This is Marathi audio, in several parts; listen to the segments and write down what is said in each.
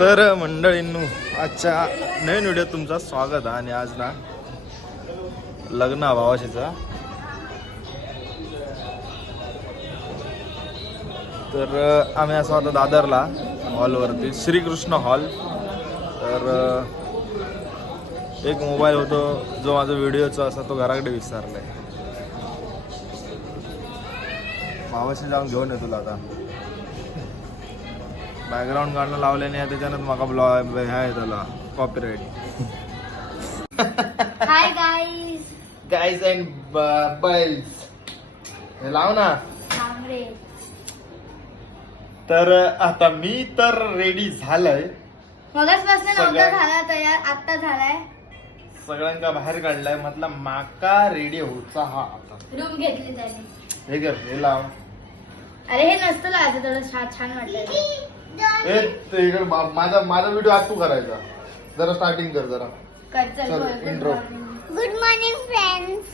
तर मंडळींनू आजच्या नवीन व्हिडिओ तुमचं स्वागत आहे आणि आज ना लग्न भावाशीचा. तर आम्ही असं आता दादरला हॉलवरती श्रीकृष्ण हॉल. तर एक मोबाईल होतो जो माझा व्हिडिओचा असा तो घराकडे विसरलाय. भावाशी जाऊन घेऊन येतो तुला आता. बॅकग्राऊंड गाणं लावल्याने त्याच्यानं माका ब्लॉग ह्या येतला copyright hi guys guys and balls हे लाव ना. तर आता मी तर रेडी झालंय. मगाचपासून नव्हता सगळ्या- झाला तयार आता झालाय. सगळ्यांका बाहेर काढलाय म्हटलं माका रेडी होचा हा आता. रूम घेतली त्याने. हे कर हे लाव. अरे हे नसतं लावायचं थोडं छान छान वाटलं ते इकडे मा- माझा माझा व्हिडिओ आज तू करायचा. जरा स्टार्टिंग कर जरा. कर चल intro. गुड मॉर्निंग फ्रेंड्स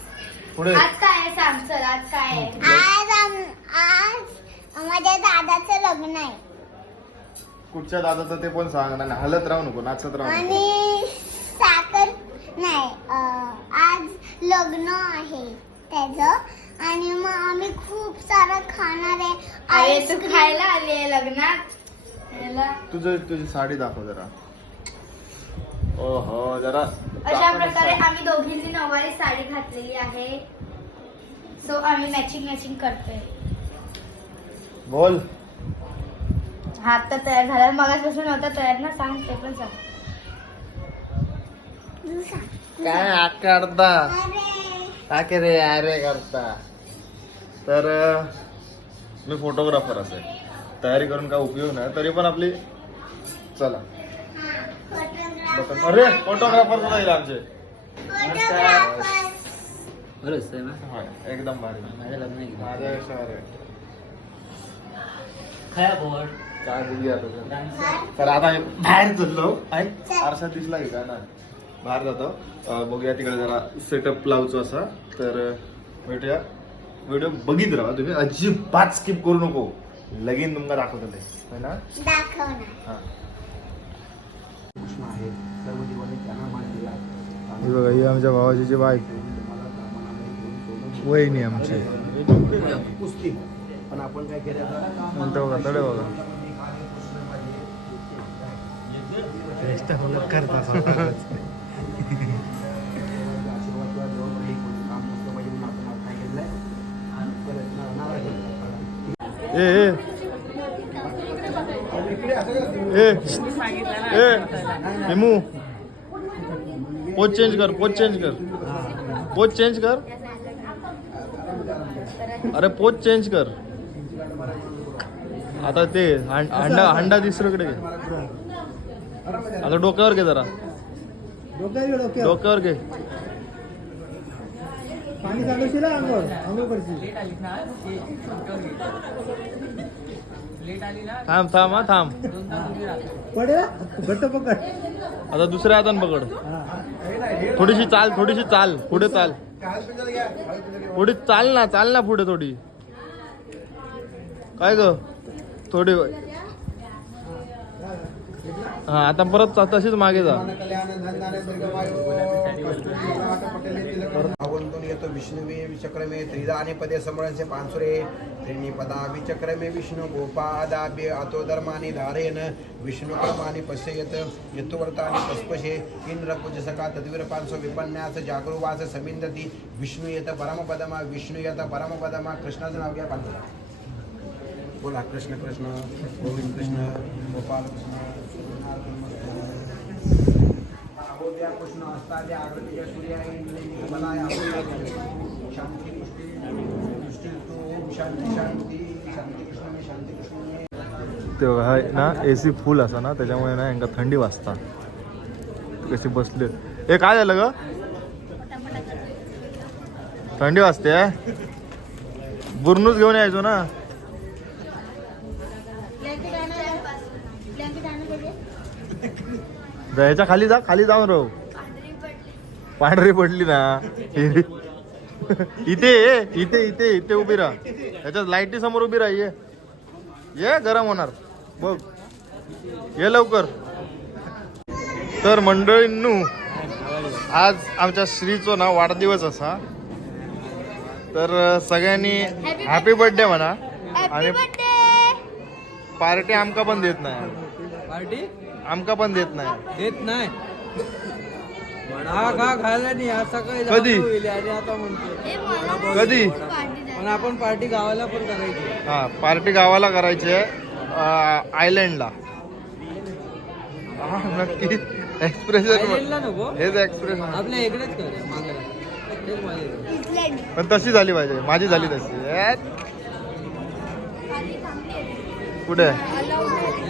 पुढे. आज काय आहे सांग चल आज काय आहे? आज आम- आज माझ्या दादाचं लग्न आहे. कुठच्या दादा तर ते पण सांग ना. हलत राहू नको नाचत राहू नको. आणि साखर नाही अं, आज लग्न आहे त्याच. आणि मग आम्ही खूप सारं खाणार आहे. अरे तू आईस्क्रीम. खायला आली आहे लग्नात? तुझं तुझी साडी दाखव जरा. ओहो जरा अशा प्रकारे आम्ही दोघींनी नऊवारी साडी घातलेली आहे. सो आम्ही मॅचिंग मॅचिंग करतोय. बोल. हा आता तयार झाला मगाचपासून नव्हता तयार ना सांग ते पण सांग. काय करता? अरे काय रे अरे करता. तर मी फोटोग्राफर असे तयारी करून काय उपयोग नाही. तरी पण आपली चला. हा. अरे फोटोग्राफर सुद्धा येईल आमचे. होय, एकदम भारी. माझं शहर आहे काय बोलूया आता तर आता हे बाहेर चाललो. आरसा दिसला की काय? ना बाहेर जातो. अं, बघूया तिकडे जरा सेटअप लावचो असा. तर अं, भेटूया. व्हिडिओ बघित राहा तुम्ही. अजिबात स्किप करू नको. लगीन तुमका दाखवतो ते. हा. ही बघा ही आमच्या भावाची बाईक वहिनी आमची. पण आपण काय केलं? म्हणतो बघा तडे बघा. आशीर्वाद ए ए हेमू पोच चेंज कर पोच चेंज कर. पोच चेंज कर. अरे पोच चेंज कर. आता ते हंडा हांडा हांडा दुसरीकडे घे. आता डोक्यावर घे जरा. डोक्यावर घे, पाणी चालू हा अंघोळ करशील थांब थांब हा थांब? घट्ट पकड. आता दुसऱ्या हातान पकड. थोडीशी चाल थोडीशी चाल पुढे चाल. पुढे चाल ना चाल ना पुढे थोडी. काय ग? थोडी हा आता परत तशीच मागे जा. येतो विष्णुवे विचक्रमे त्रिदा आणि पदे समळसे पांसुरे त्रिणी पदा विचक्रमे विष्णु गोपादाभ्य अतो धर्मानि धारेन विष्णुक्रमानि पश्येत यतुवर्तानि पस्पशे इंद्रकुज सका तद्वीर पांसो विपन्यास जागृवास समिंदती विष्णु येत परमपदमा विष्णु येत परमपदमा कृष्णाचं नाव घ्या पांढरा बोला कृष्ण कृष्ण गोविंद कृष्ण गोपाल कृष्ण अहोद्या कृष्ण अस्ताद्या सूर्याय बलाय शांती पुष्टी दृष्टी ओम शांती शांती शांती कृष्ण शांती कृष्ण ते हा ना ए सी फुल असा ना त्याच्यामुळे ना यांका थंडी वाजता. कशी बसले. ए काय झालं ग? थंडी वाजते बुरनूच घेऊन यायचो ना. ह्याच्या खाली जा खाली जाऊन राहू. पांढरी पडली ना. इथे ये इथे इथे इथे उभी राहा. ह्याच्यात लाईटी समोर उभी राहा ये. ये गरम होणार. बघ. ये लवकर. तर मंडळींनू आज आमच्या श्रीचो ना वाढदिवस असा. तर सगळ्यांनी हॅपी बर्थडे म्हणा. आणि पार्टी आमका पण देत नाही. पार्टी? आमका पण देत नाही. देत नाही. हा खा खायला नाही? आज सकाळी जाऊन कधी? होईल आणि आता म्हणतो कधी? पण आपण पार्टी गावाला पण करायची. हा पार्टी गावाला करायची आहे आयलँडला. हा नक्की. एक्सप्रेशन आयलंडला नको. हेच एक्सप्रेशन आपल्या इकडेच कर मागेला तेच माझ्या पण तशी झाली पाहिजे. माझी झाली तशी. ए, कुठे?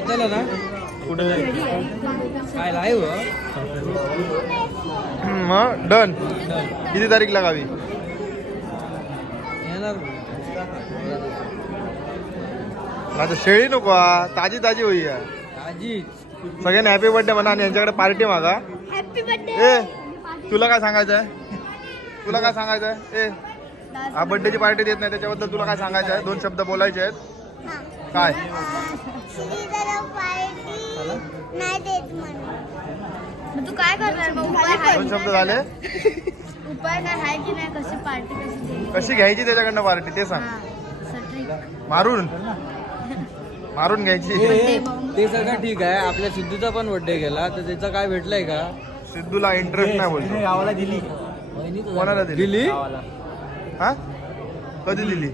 चला ना? कुठे काय लाईव्ह मग डन. किती तारीखला गावी? येणार. आता शेळी नको. ताजी ताजी होई सगळ्यांनी हॅपी बर्थडे म्हणा आणि यांच्याकडे पार्टी मागा. हॅपी बर्थडे ए तुला काय सांगायचं आहे तुला काय सांगायचं आहे ए हा बर्थडेची पार्टी देत नाही त्याच्याबद्दल तुला काय सांगायचं आहे दोन शब्द बोलायचे आहेत. काय? श्री जरा पार्टी नाही देत म्हणून. मग तू काय करणार? मग उपाय काय दोन शब्द झाले. उपाय काय आहे की नाही? कशी पार्टी कशी द्यायची? कशी घ्यायची त्याच्याकडनं पार्टी ते सांग. हा, असं trick. मारून. मारून घ्यायची. हे ते सगळं ठीक आहे. आपल्या सिद्धूचा पण बर्थडे गेला. तर त्याचा काय भेटलाय का? सिद्धूला इंटरेस्ट नाही बोलतो. गावाला दिली. कोणाला दिली? दिली? हा? कधी दिली?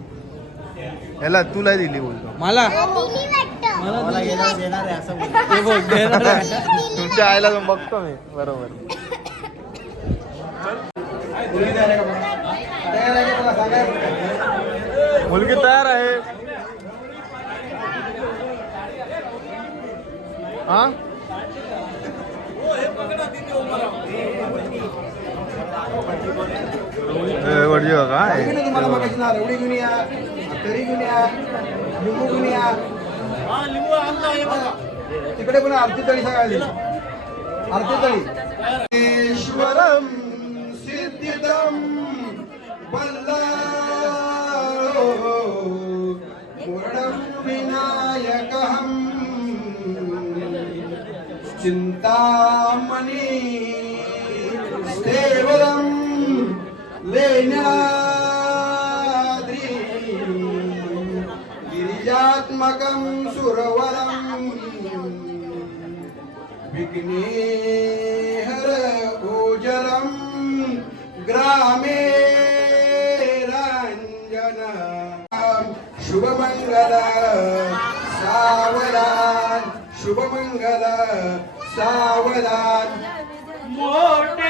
ह्याला तुला दिली बोलतो. मला? दिली वाटतं. मला ते बघ देणार आहे. तुमच्या आईला जाऊन बघतो मी. बरोबर. मुलगी तयार आहे. हा? ए, वडजी बघा. घेऊन या. तरी घेऊन या लिंबू घेऊन या तिकडे पण आरती तळी सगळ्या आरती तळी. ईश्वरम सिद्धिदम वल्लाहो पूर्णं विनायकहं चिन्तामणि केवलं लेण्याद्रि आत्मकं सुरवरम् विघ्नेहर गोचरं ग्रामे रञ्जन शुभमङ्गल सावधान। शुभमङ्गल सावधान। मोठे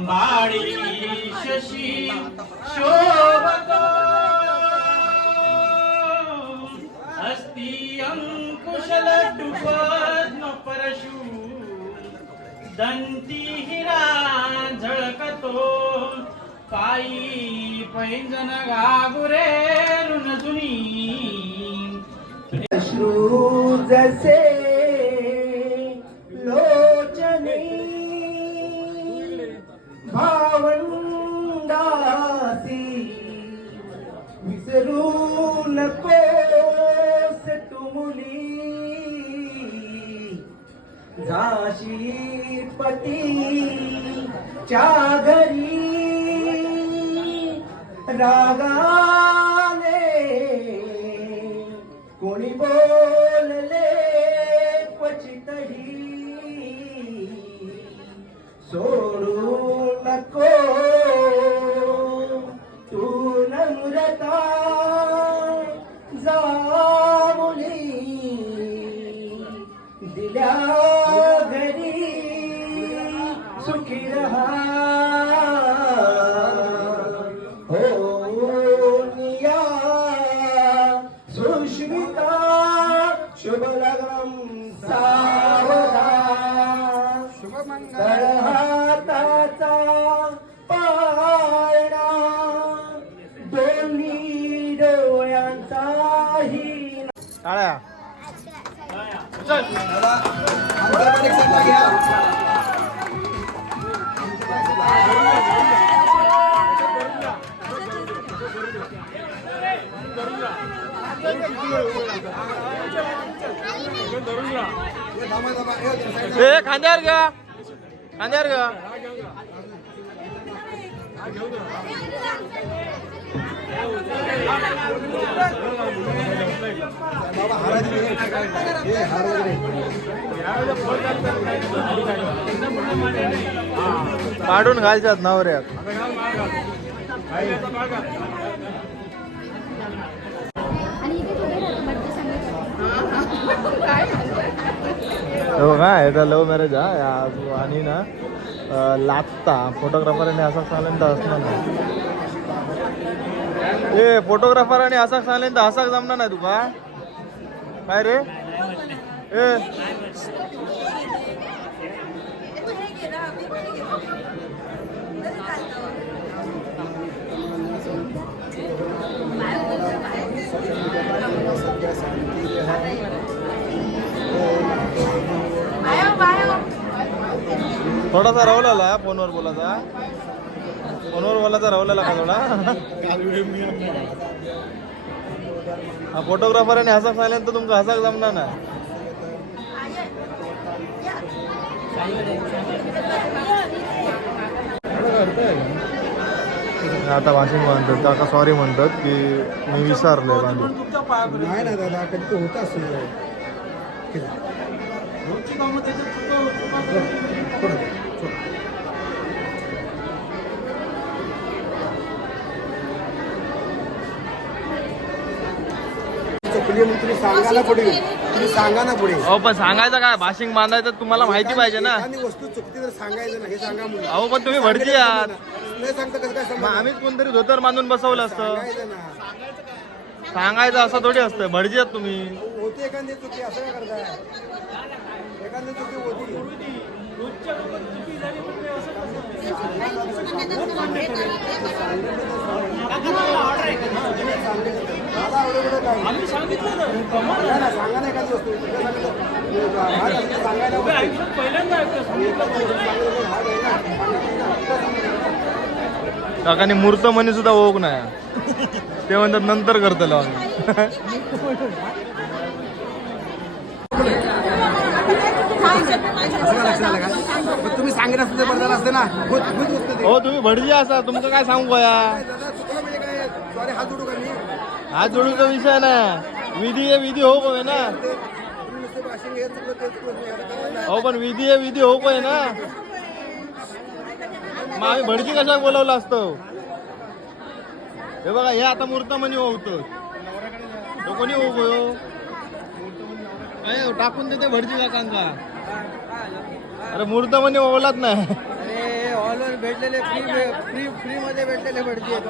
बाळी शशी शोभत. अस्ति अंकुशल पद्म परशु. दंती हिरा झळकतो. पायी पैंजन घागुरे रुणजुनी अश्रू जसे पतीच्या घरी रागाने कोणी बोल side ला. ए खांद्यावर घ्या खांद्यावर घ्या काढून घालच्यात नवऱ्यात. हो का याचा लव्ह मॅरेज हा या आणि ना लागता फोटोग्राफरने असा सायलेंट असणार नाही. ए फोटोग्राफरांनी असा तर असा जमणार नाही तुका काय रे? ए. थोडासा रवलेला फोनवर बोलायचा फोनवर बोलायचा रवलेला का थोडा? हा फोटोग्राफराने हसा सांगितलं तर तुमका हसाक जमणार ना. आता वाशिंग म्हणतात काका सॉरी म्हणतात की मी विसरलोय बांधू नाही ना दादा कधी होत सांगा ना पुढे. तुम्ही सांगा ना पुढे. अहो पण सांगायचं काय? भाशिंग बांधायचं तुम्हाला माहिती पाहिजे ना. एखादी वस्तू चुकती तर सांगायचं ना. हे सांगा म्हणून. अहो पण तुम्ही भडकी आहात. नाही सांगता कसं काय मग समजणार? आम्हीच कोणतरी धोतर बांधून बसवलं असतं. सांगायचं ना. सांगायचं असं थोडी असतं. भडजी आहात तुम्ही. होती एखादी चुकी असं काय करताय? एखादी चुकी होती. सांगा एखादी वस्तू. काकाने मूर्त म्हणे सुद्धा ओळख नाही ते म्हणतात नंतर करतलो आम्ही. तुम्ही सांगितलं असतं झालं असतं ना. ते. हो तुम्ही भडजी असा तुमचं काय सांगू या दादा चुकलं म्हणजे काय? सॉरी हात जोडू का मी? हा जोडूचा विषय ना विधी आहे विधी हो आहे ना. ते तुम्ही नुसते भाषण घेत चुकलं ते चुकलं नाही. आता काय नाही. हो पण विधी आहे विधी हो आहे ना. मग आम्ही भडजी कशा बोलवलं असतं? हे बघा हे आता मूर्त म्हणे होतं. तो कोणी हो काय हो, टाकून देते भडजी काकांका अरे मूर्त म्हणे ओलाच नाही. अरे हॉलवर भेटलेले फ्री फ्री फ्री मध्ये भेटलेले भटजी आहेत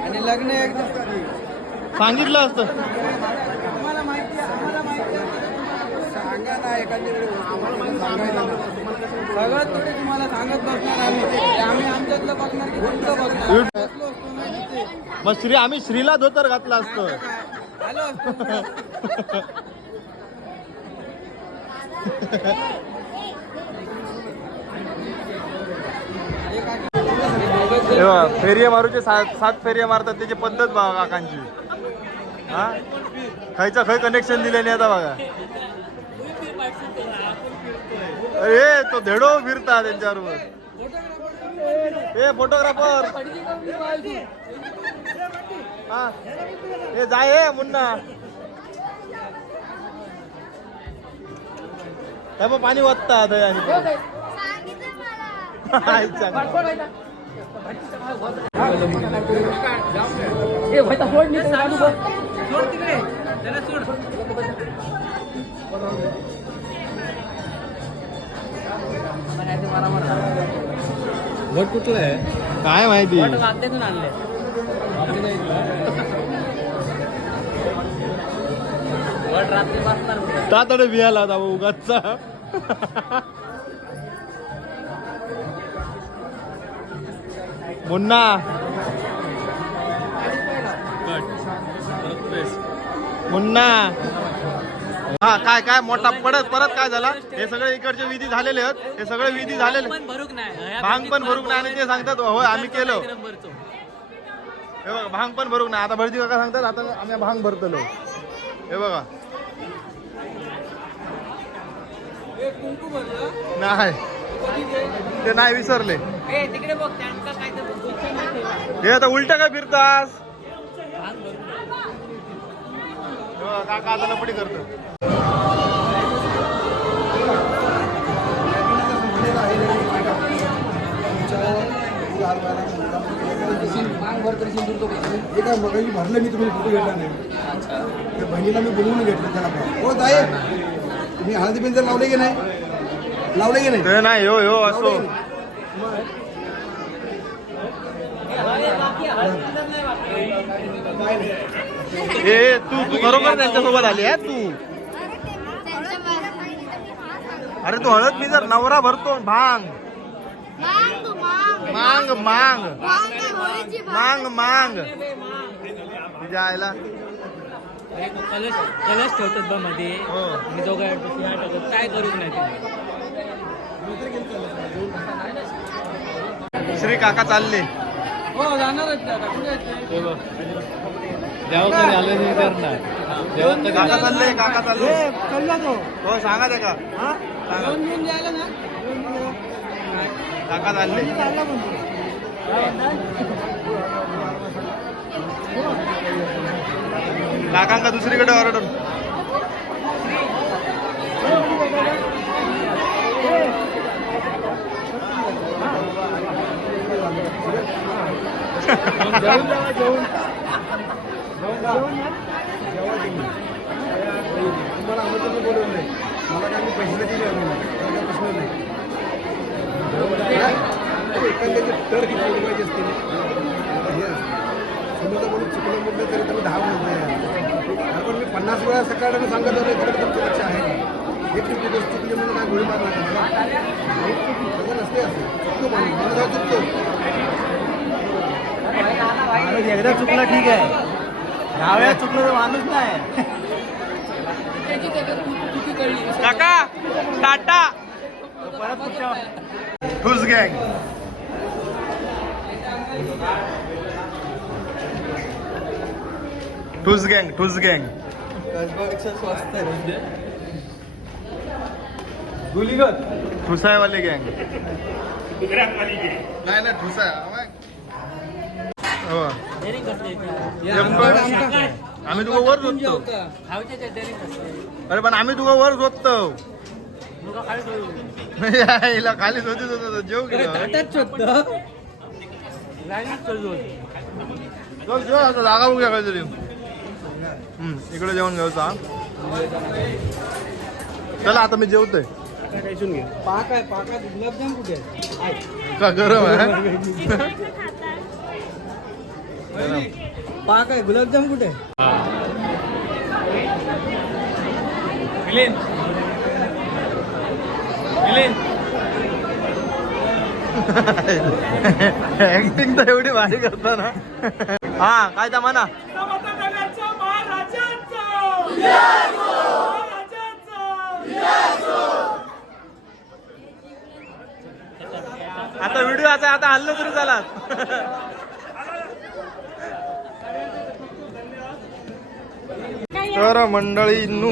आणि लग्न एकदम सांगितलं असतं. आम्हाला माहिती आहे आम्हाला माहिती सांगा ना सगळं थोडी तुम्हाला सांगत बसणार आम्ही आम्ही आमच्यातलं बघणार की तुमचं बघणार? बसलो असतो ना तिथे. मग श्री आम्ही श्रीला धोतर घातला असतं. काय? फेरिया मारूचे सात सात फेरिया मारतात त्याची पद्धत बघा काकांची. हा? खायचं खय कनेक्शन दिले नाही आता बघा. अरे तो धेडो फिरता त्यांच्याबरोबर. ए फोटोग्राफर हा. ए जाय मुन्ना. हे पाणी वाटतं आता आणि तिकडे त्याला सोड काय माहिती? आणले वट रात्री बसणार तातडे बियाला उगाचा. मुन्ना. मुन्ना. हा काय काय मोठा पडत परत काय झाला? हे सगळे इकडचे विधी झालेले आहेत. हे सगळे विधी झालेले पण भरूक नाही. भांग पण भरूक नाही आणि ते सांगतात होय आम्ही केलं. हे बघा भांग पण भरूक नाही. आता भरती काका सांगतात आता आम्ही भांग भरतलो. हे बघा. नाही ते? ते नाही विसरले ए तिकडे बघ त्यांचा काय तर गोष्ट नाही ठेवा. हे आता उलट काय फिरतास. हे काका आता लपडी करतो हे काय मगाशी भरलं मी तुम्ही फोटो घेतला नाही त्या बहिणीला मी बोलवून घेतलं त्याला पण. हो ताई तुम्ही हळदी पिंजर लावले की नाही? लावले की नाही? ते नाही हो हो असो. ए तू तू खरोखर त्यांच्यासोबत आली आहे तू. अरे तू हळद मी जर नवरा भरतो भांग. मांग मांग. मांग मांग. तुझ्या तो कलश कलश ठेवतात बा मध्ये. हो. आणि दोघं टाकत काय करूच नाही तुम्ही? श्री काका चालले. हो ते? देवाकडे आले नाही करणार काका चालले काका चालले चालला तो. हो सांगा ते का? जेवण घेऊन जायला ना? काका चालले. चालला. काकांका दुसरीकडे ऑर्डर तुम्हाला बोलवलं नाही मला काय मी पैसे दिले आम्ही मला काय प्रश्न नाही एखाद्याचे तर किती असतील हे समजा म्हणून चुकलं म्हटलं तरी तुम्ही दहा म्हणत नाही पण मी पन्नास वेळा सकाळला सांगत होतो इकडे तुमची लक्ष आहे एक तुमची गोष्ट चुकली म्हणून काय गोळी मारणार मला तसं नसते असं. चुकतो माणूस माणूस हा चुकतो. एकदा चुकला ठीक आहे. दहा वेळा चुकलं तर माणूस नाही. काका टाटा. ठुस गँग ठुस गँग ठुस गँग. गुलीगत. ठुसायवाले गँग. नाही ना ठुसाय. हो. आम्ही तुका वर झोपतो अरे पण आम्ही तुका वर झोपतो हिला खाली झोतीत होतो जेव गेलो. शोधतं. जागा बघूया काहीतरी. इकडे जेवण घ्यायचा चला आता मी जेवतोय. पाक आहे पाकात गुलाबजाम कुठे आहे का गरम आहे? पाक आहे गुलाबजाम कुठे ऍक्टिंग तर एवढी भारी करता ना. हा काय म्हणा? आता व्हिडिओ आता आता हल्लो तरी चालात तर मंडळी नू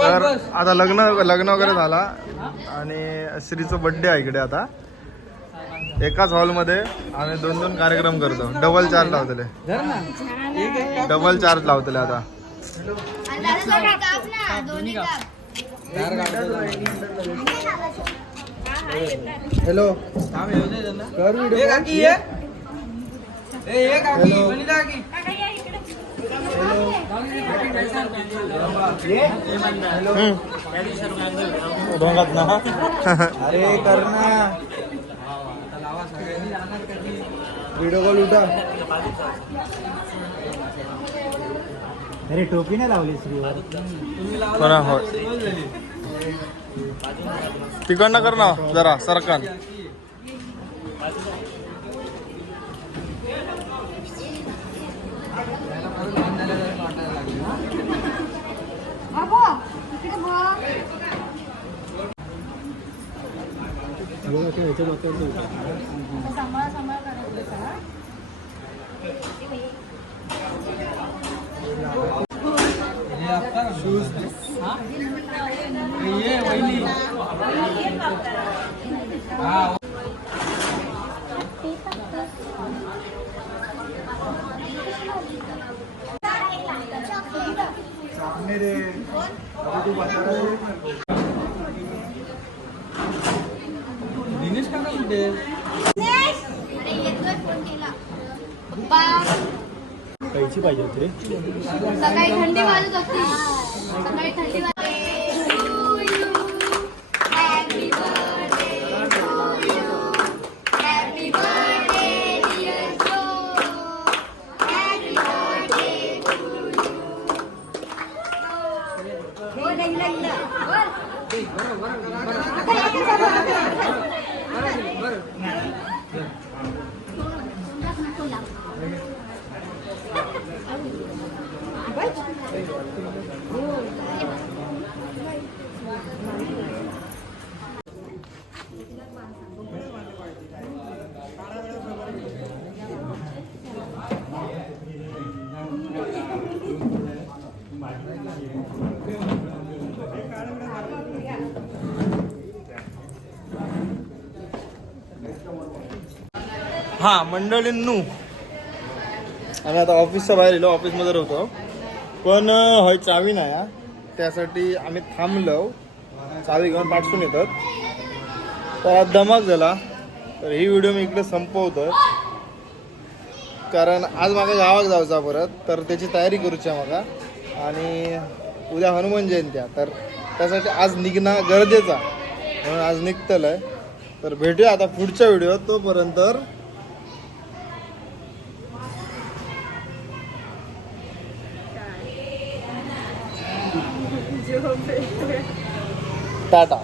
तर आता लग्न लग्न वगैरे झाला. आणि श्रीचा बर्थडे आहे इकडे आता. एकाच हॉलमध्ये आम्ही दोन दोन कार्यक्रम करतो. डबल चार्ज लावतले. धर ना. डबल चार्ज लावतले आता. हॅलो कर व्हिडिओ ना. अरे कर ना. व्हिडिओ कॉल उठा. अरे टोपी नाही लावली श्रीवर करा हो तिकडनं कर ना जरा सरकार सांभाळा सांभाळा. शूज ये वहिनी हा दिनेश काका कुठे आहेत? अरे येतोय फोन केला पप्पा कैची पाहिजे होती रे सकाळी थंडी वाजत होती सकाळी थंडी वाजत happy birthday to you happy birthday dear Jo happy birthday to you बोल एकदा एकदा बोल हा मंडळींनू. आम्ही आता ऑफिसच्या बाहेर येलो ऑफिसमध्ये होतो पण हय चावी नाही हा. त्यासाठी आम्ही थांबलो. चावी घेऊन पाठसून येतात. तर आज धमाक झाला. तर ही व्हिडिओ मी इकडे संपवतोय कारण आज माझ्या गावात जायचा परत. तर त्याची तयारी करूची आहे म्हाका आणि उद्या हनुमान जयंती आहे. तर त्यासाठी आज निघणं गरजेचा म्हणून आज निघतलं आहे तर भेटूया आता पुढच्या व्हिडिओ तोपर्यंत टाटा